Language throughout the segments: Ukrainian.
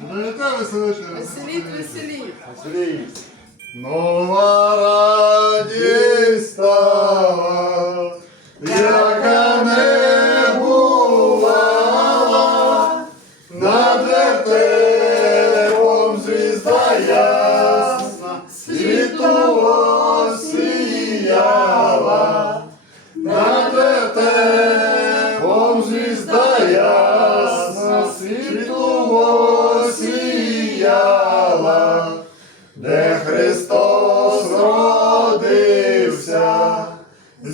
Веселити? Веселіть, веселіть. Веселіть. Нова радість стала, яка не бувала, над вертепом звізда ясна, світу осіяла, над вертепом звізда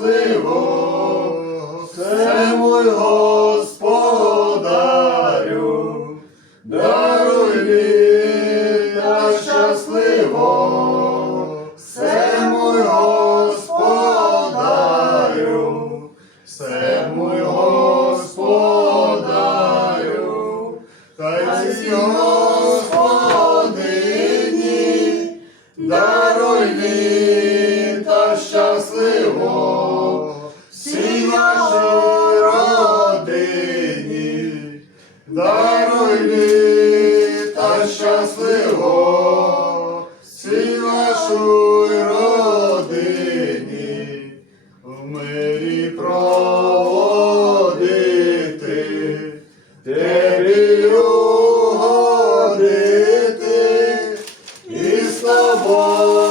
щасливо, все мой господарю, даруй літа щасливо, все мой господарю. Все мой господарю, та й господині, даруй літа даруй літа щасливо, всій нашій родині в мирі проводити, тебе угодити, і з тобою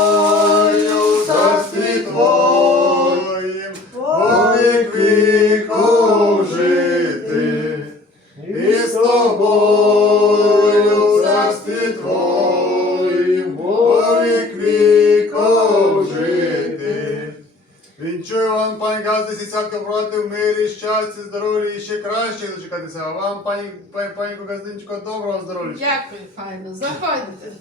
і з тобою в царстві твоїм, вік віков жити. Вінчую вам, пані Газди, сісятка проти в мирі, щастя, здоров'я і ще краще дочекатися. А вам, пані, пані, пані Газдинчко, доброго здоров'я. Дякую, файно. Заходьте.